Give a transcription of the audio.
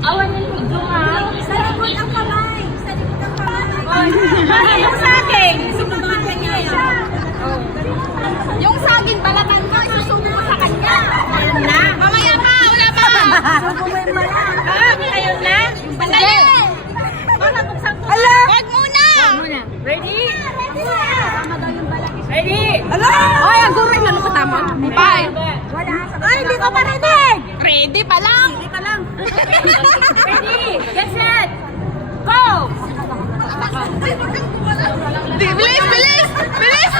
Awan yung video ha. Sa likod ang kamay. Sa likod ang kamay. Yung saging. Subukan ka niya yan. Yung saging balatan ko, isusubo ko sa kanya. Ayun na. Mamaya pa, wala pa. Subukan mo lang. Ayun na. Sandali. Wala, buksan ko. Ala! Wag muna. Ready? Tama daw yung balaki. Ready? Ala! Ay, ang guray na tama. Five. Wala. Ay, hindi ko pa rinig. Ready pa lang. Ready pa lang. Ready. Get set. Go. Bilis, bilis. Bilis.